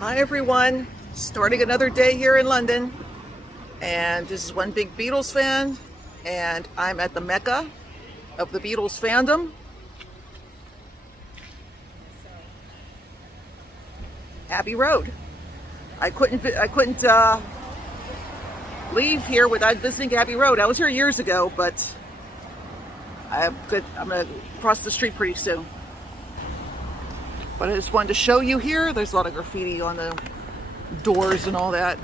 Hi everyone, starting another day here in London, and this is one big Beatles fan, and I'm at the Mecca of the Beatles fandom. Abbey Road. I couldn't leave here without visiting Abbey Road. I was here years ago, but I'm gonna cross the street pretty soon. But I just wanted to show you here. There's a lot of graffiti on the doors and all that.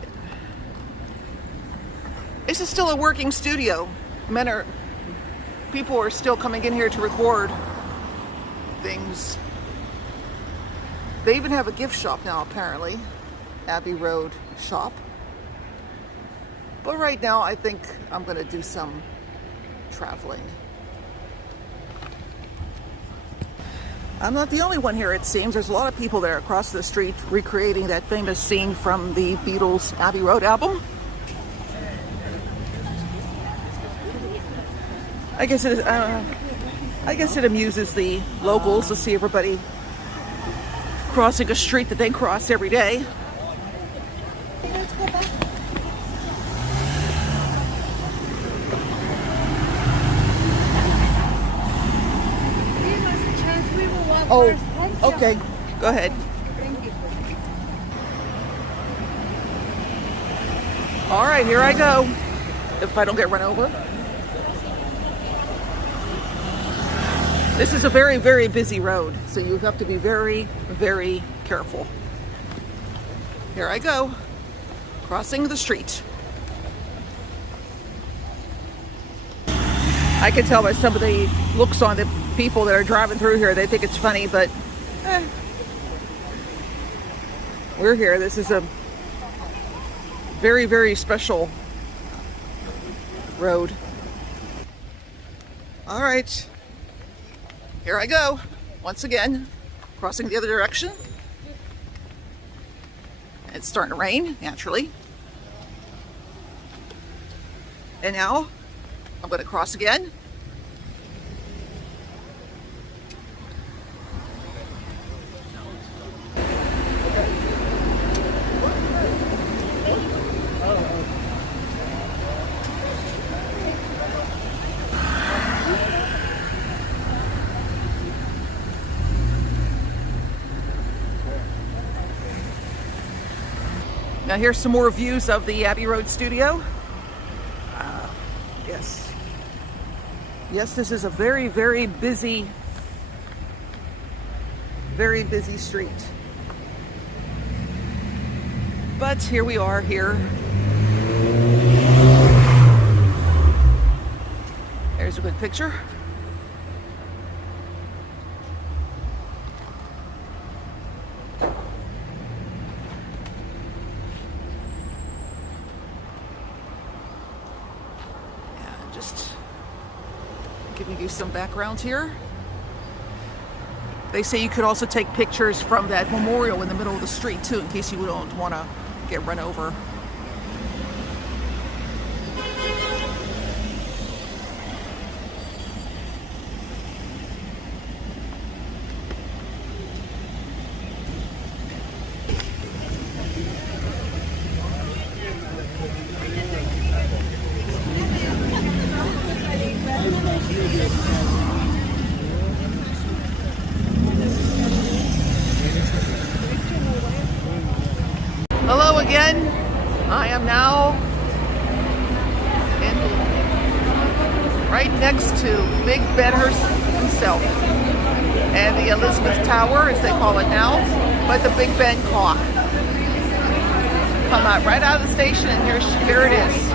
This is still a working studio. People are still coming in here to record things. They even have a gift shop now, apparently. Abbey Road shop. But right now, I think I'm gonna do some traveling. I'm not the only one here, it seems. There's a lot of people there across the street recreating that famous scene from the Beatles' Abbey Road album. I guess it amuses the locals to see everybody crossing a street that they cross every day. Oh, okay. Go ahead. Thank you. All right, here I go. If I don't get run over. This is a very, very busy road, so you have to be very, very careful. Here I go, crossing the street. I can tell by some of the looks on the people that are driving through here, they think it's funny, but we're here. This is a very, very special road. All right, here I go. Once again, crossing the other direction. It's starting to rain, naturally. And now I'm going to cross again. Now here's some more views of the Abbey Road studio. Yes, this is a very, very busy street. But here we are here. There's a good picture. Just giving you some background here. They say you could also take pictures from that memorial in the middle of the street too, in case you don't want to get run over. Hello again. I am now right next to Big Ben himself and the Elizabeth Tower, as they call it now, but the Big Ben clock. Come out right out of the station, and here it is.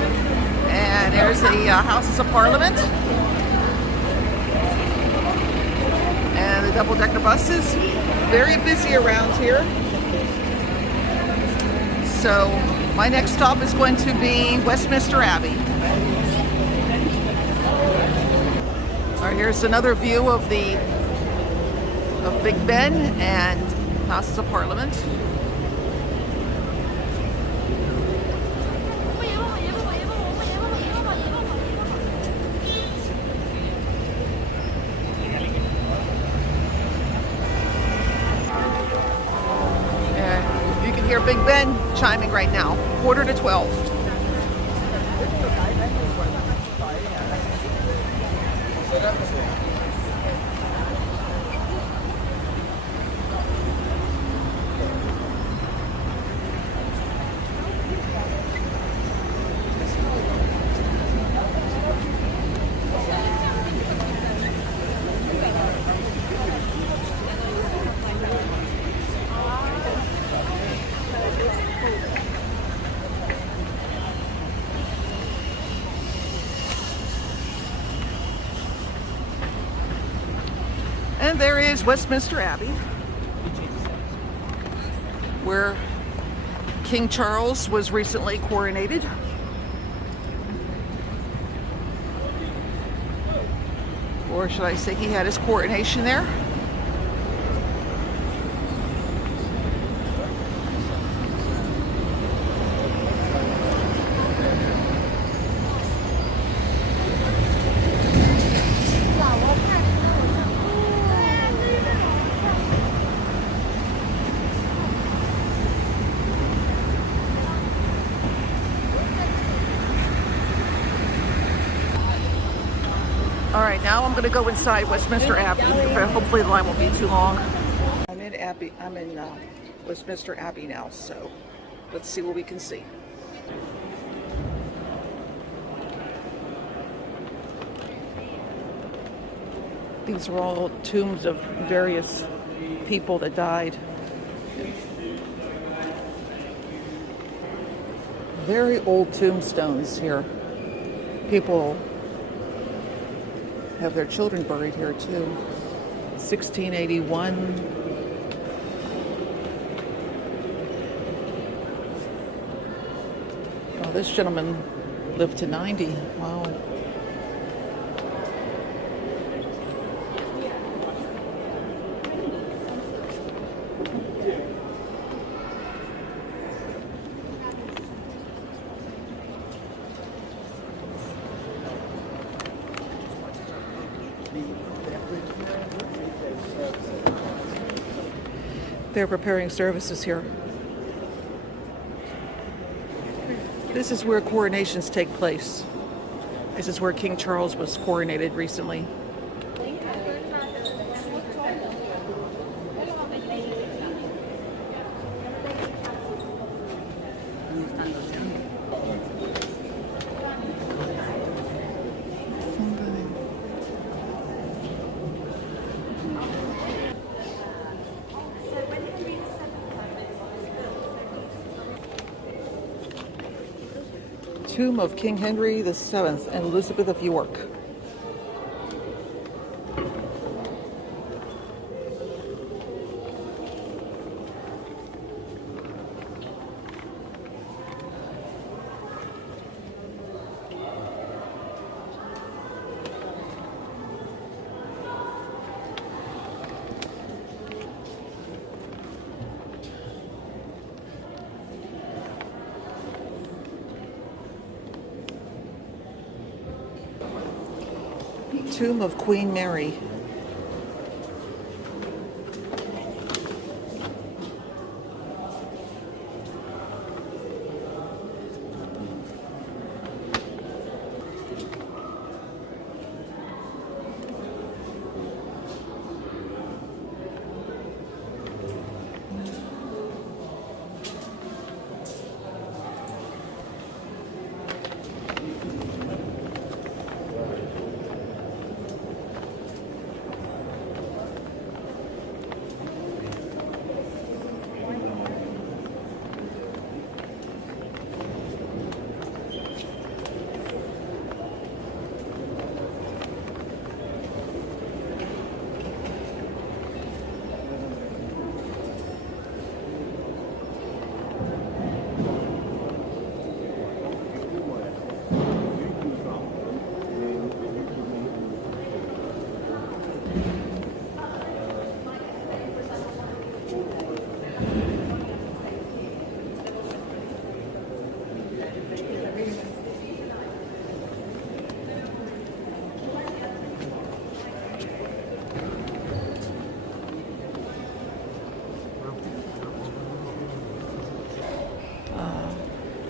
And there's the Houses of Parliament and the double-decker buses. Very busy around here. So my next stop is going to be Westminster Abbey. All right, here's another view of Big Ben and Houses of Parliament. hear Big Ben chiming right now, 11:45. And there is Westminster Abbey, where King Charles was recently coronated. Or should I say he had his coronation there? All right, now I'm going to go inside Westminster Abbey. Hopefully the line won't be too long. I'm in Westminster Abbey now, so let's see what we can see. These are all tombs of various people that died. Very old tombstones here. People have their children buried here too. 1681. Oh, this gentleman lived to 90. Wow. They're preparing services here. This is where coronations take place. This is where King Charles was coronated recently. Tomb of King Henry VII and Elizabeth of York. Tomb of Queen Mary.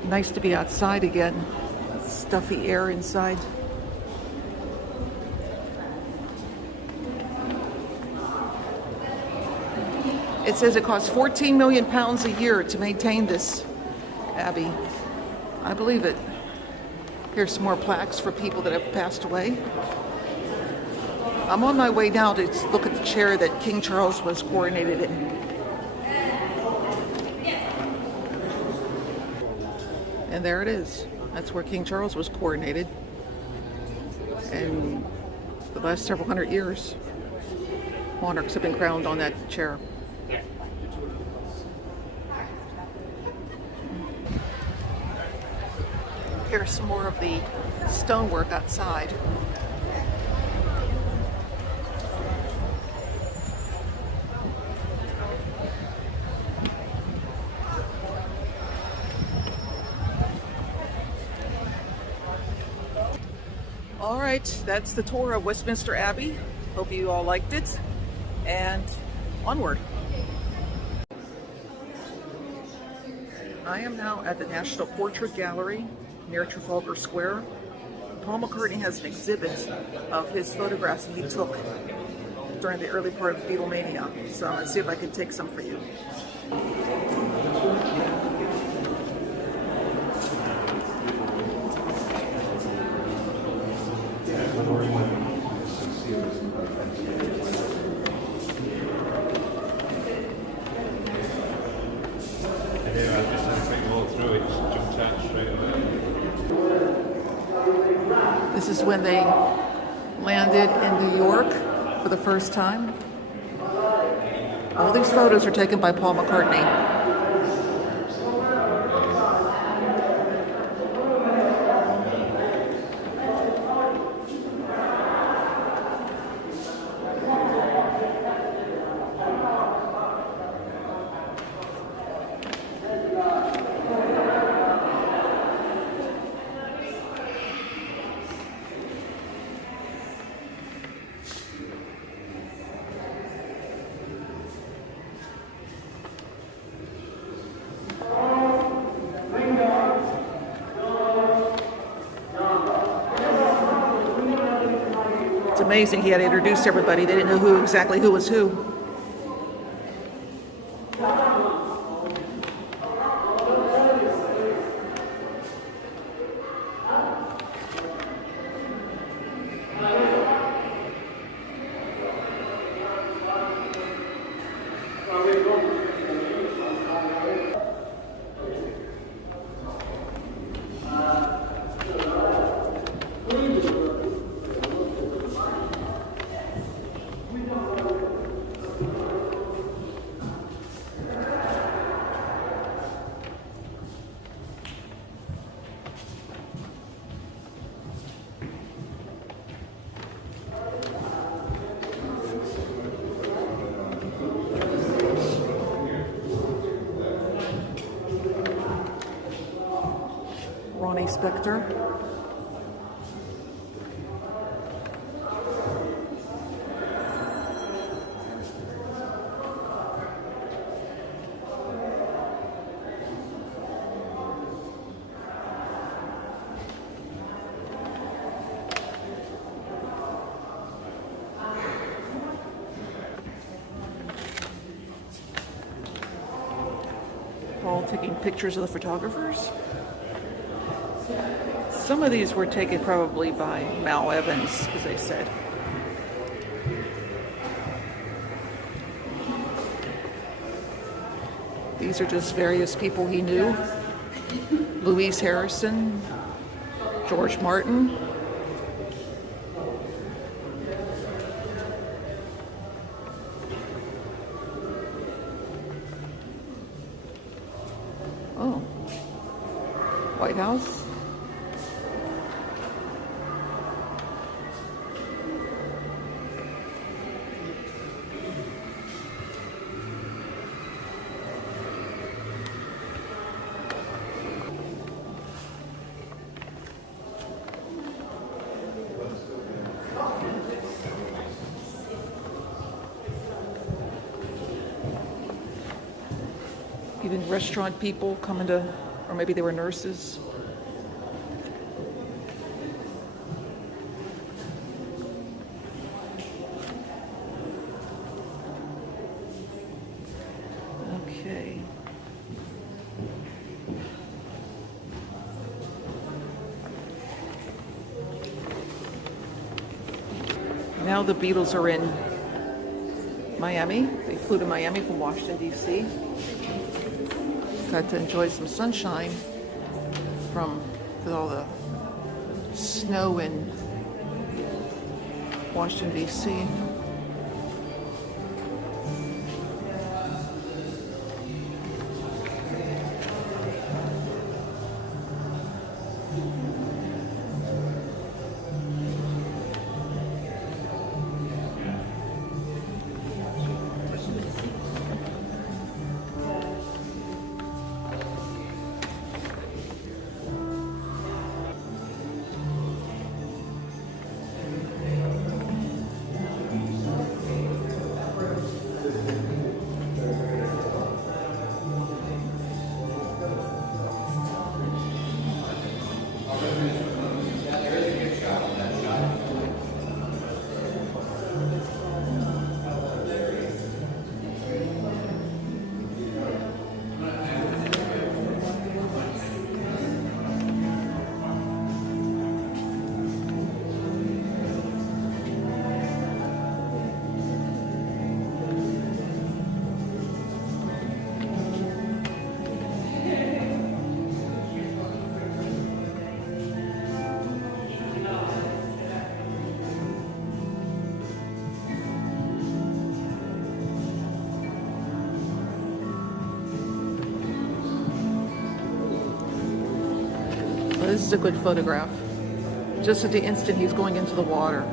Nice to be outside again. Stuffy air inside. It says it costs 14 million pounds a year to maintain this abbey. I believe it. Here's some more plaques for people that have passed away. I'm on my way now to look at the chair that King Charles was coronated in. And there it is. That's where King Charles was coronated. And for the last several hundred years, monarchs have been crowned on that chair. Here's some more of the stonework outside. All right, that's the tour of Westminster Abbey. Hope you all liked it, and onward. I am now at the National Portrait Gallery near Trafalgar Square. Paul McCartney has an exhibit of his photographs that he took during the early part of Beatlemania. So I'm going to see if I can take some for you. This is when they landed in New York for the first time. All these photos are taken by Paul McCartney. It's amazing he had to introduce everybody. They didn't know exactly who was who. Spectre. Paul taking pictures of the photographers. Some of these were taken probably by Mal Evans, as they said. These are just various people he knew. Louise Harrison, George Martin. Oh, White House. Even restaurant people coming to or maybe they were nurses. Okay. Now the Beatles are in Miami. They flew to Miami from Washington, D.C. Got to enjoy some sunshine from all the snow in Washington, D.C. This is a good photograph. Just at the instant he's going into the water.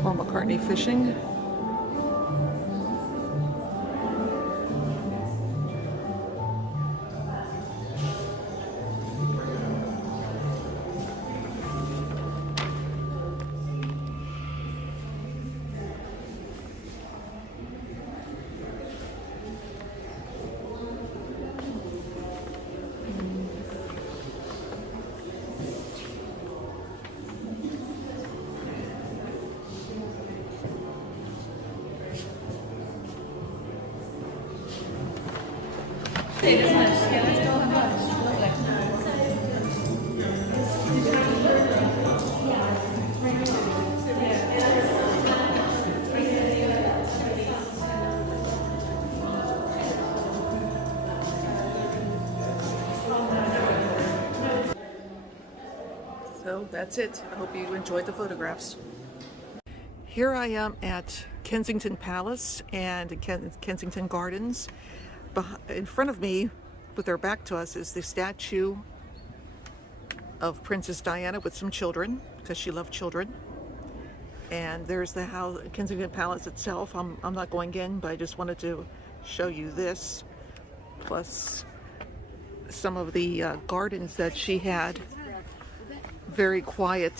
Paul McCartney fishing. So that's it. I hope you enjoyed the photographs. Here I am at Kensington Palace and Kensington Gardens. In front of me, with her back to us, is the statue of Princess Diana with some children, because she loved children. And there's the house, Kensington Palace itself. I'm not going in, but I just wanted to show you this, plus some of the gardens that she had. Very quiet,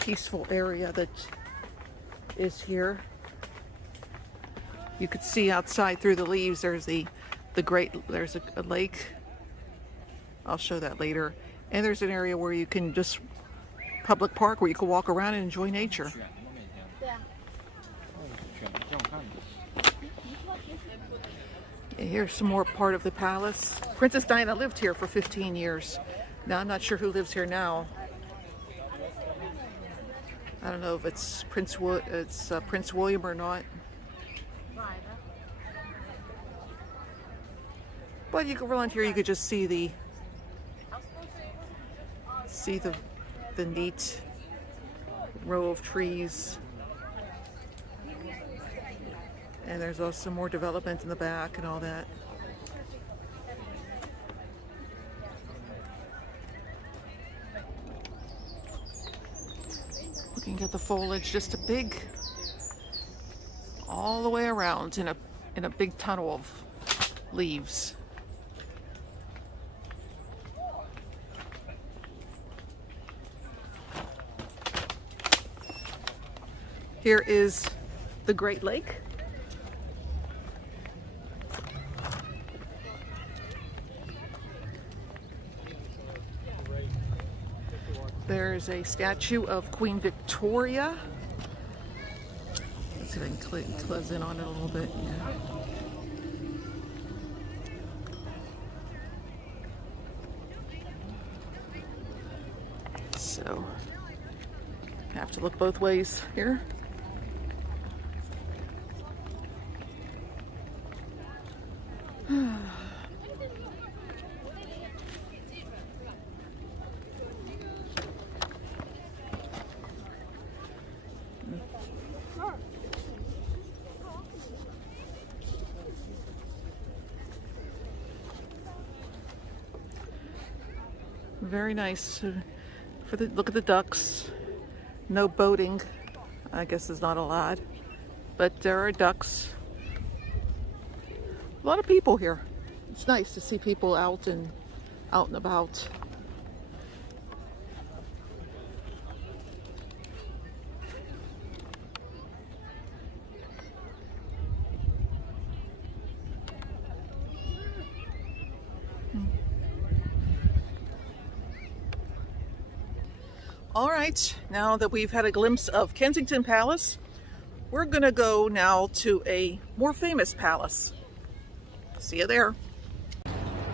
peaceful area that is here. You could see outside through the leaves. There's there's a lake. I'll show that later. And there's an area where you can just public park where you can walk around and enjoy nature. And here's some more part of the palace. Princess Diana lived here for 15 years. Now I'm not sure who lives here now. I don't know if it's Prince William or not. But you can around here, you could just see the neat row of trees. And there's also more development in the back and all that. Looking at the foliage, just a big, all the way around in a big tunnel of leaves. Here is the Great Lake. There's a statue of Queen Victoria. Let's see if I can close in on it a little bit. Yeah. So, have to look both ways here. Very nice. Look at the ducks. No boating. I guess is not allowed, but there are ducks. A lot of people here. It's nice to see people out and about. All right, now that we've had a glimpse of Kensington Palace, we're gonna go now to a more famous palace. See you there.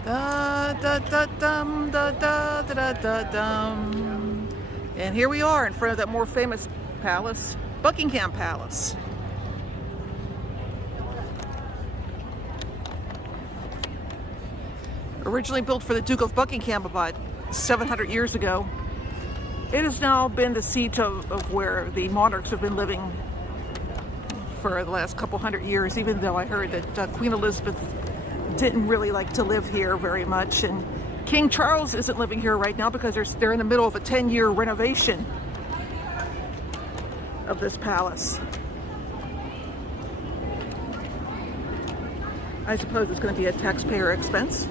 Da, da, da, dum, da, da, da, da, da, dum. And here we are in front of that more famous palace, Buckingham Palace. Originally built for the Duke of Buckingham about 700 years ago. It has now been the seat of where the monarchs have been living for the last couple hundred years, even though I heard that Queen Elizabeth didn't really like to live here very much, and King Charles isn't living here right now because they're in the middle of a 10-year renovation of this palace. I suppose it's going to be at taxpayer expense.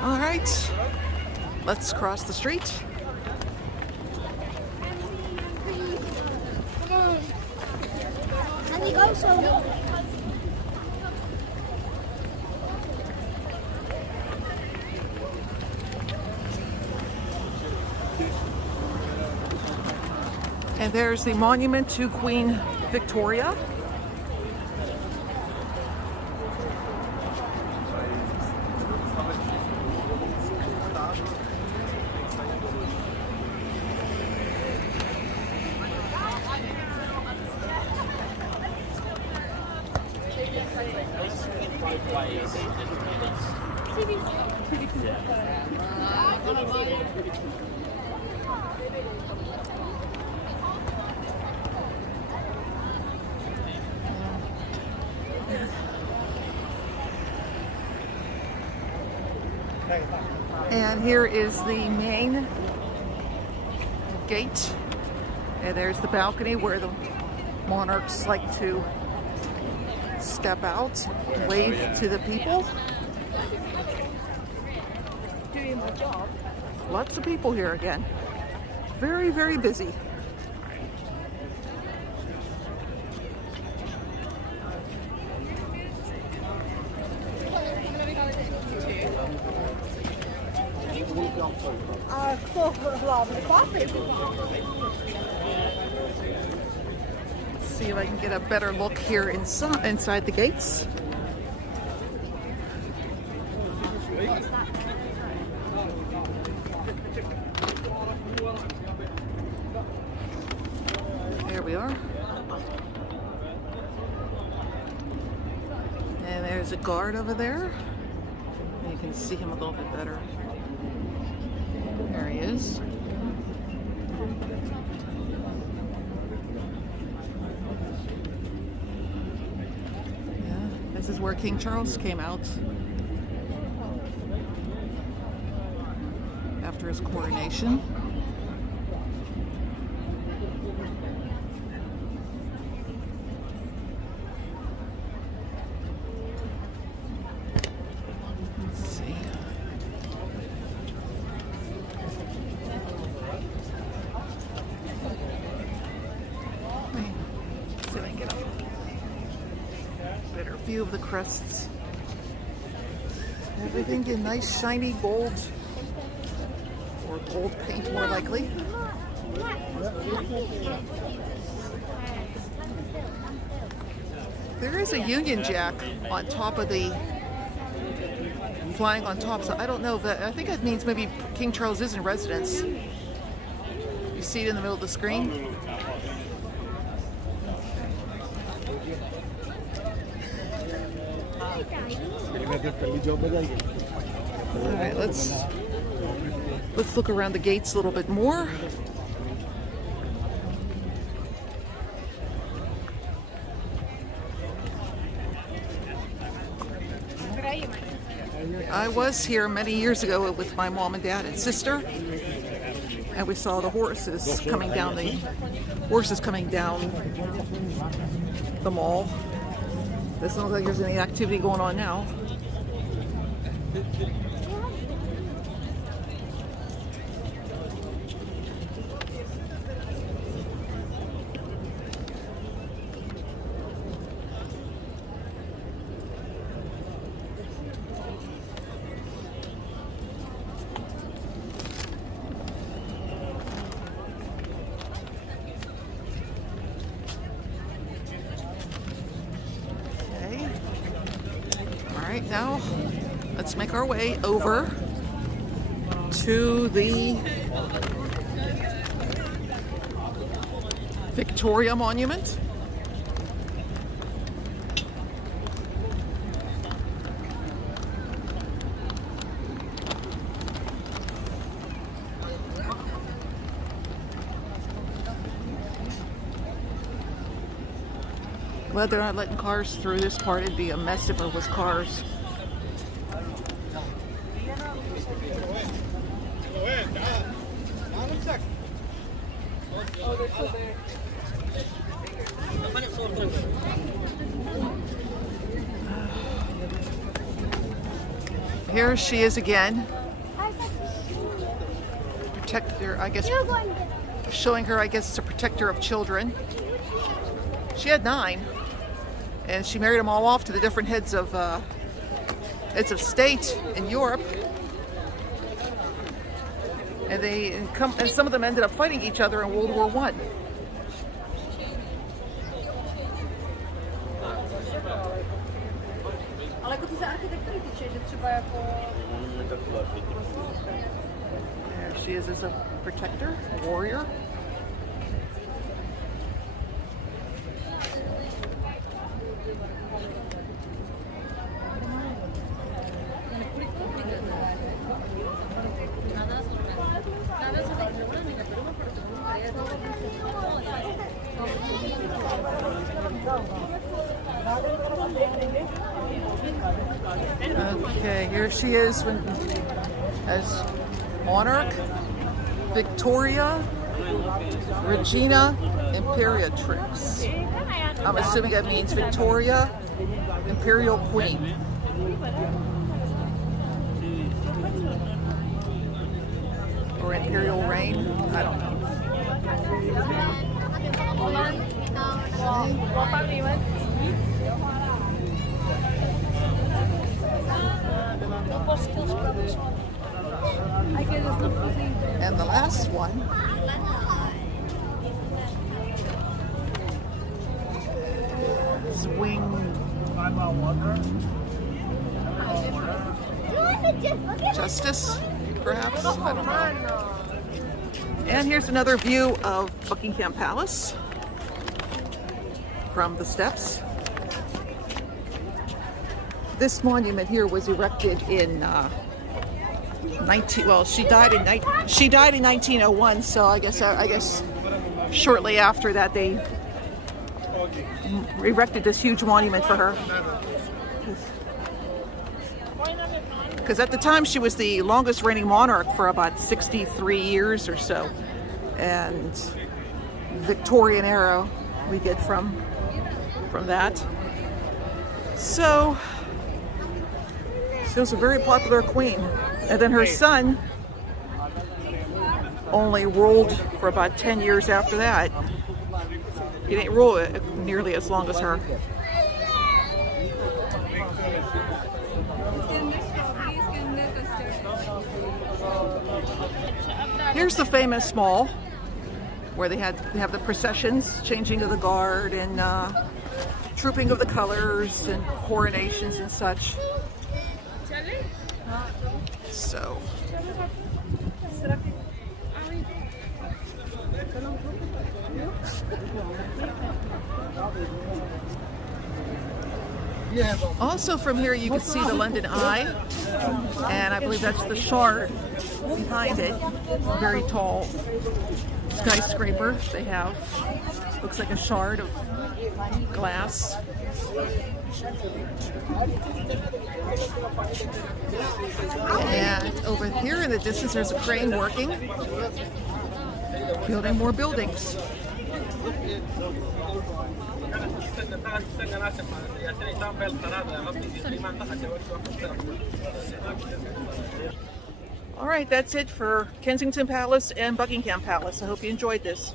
All right, let's cross the street. And there's the monument to Queen Victoria. And here is the main gate, and there's the balcony where the monarchs like to step out, wave to the people. Doing my job. Lots of people here again. Very, very busy. See if I can get a better look here inside the gates. There we are. And there's a guard over there. And you can see him a little bit better. There he is. Yeah, this is where King Charles came out after his coronation. Better view of the crests. Everything in nice shiny gold, or gold paint more likely. There is a Union Jack on top of the, flying on top, so I don't know if that, I think that means maybe King Charles is in residence. You see it in the middle of the screen? All right, let's look around the gates a little bit more. I was here many years ago with my mom and dad and sister, and we saw the horses coming down the mall. Doesn't look like there's any activity going on now. Now, let's make our way over to the Victoria Monument. Glad they're not letting cars through this part. It'd be a mess if it was cars. Here she is again. Protector, I guess, showing her, I guess, it's a protector of children. She had 9, and she married them all off to the different heads of state in Europe. And some of them ended up fighting each other in World War I. There she is as a protector, a warrior. Okay, here she is as monarch, Victoria Regina Imperatrix. I'm assuming that means Victoria Imperial Queen. Or Imperial Reign, I don't know. the last one. Swing. Justice, perhaps? I don't know. And here's another view of Buckingham Palace from the steps. This monument here was erected in she died in 1901, so I guess shortly after that they erected this huge monument for her. Because at the time she was the longest reigning monarch for about 63 years or so. And Victorian era we get from that. So she was a very popular queen. And then her son only ruled for about 10 years after that. He didn't rule nearly as long as her. Here's the famous mall where they have the processions, changing of the guard and trooping of the colors and coronations and such. So also from here you can see the London Eye, and I believe that's the Shard behind it. Very tall skyscraper they have. Looks like a shard of glass. And over here in the distance there's a crane working, building more buildings. All right, that's it for Kensington Palace and Buckingham Palace. I hope you enjoyed this.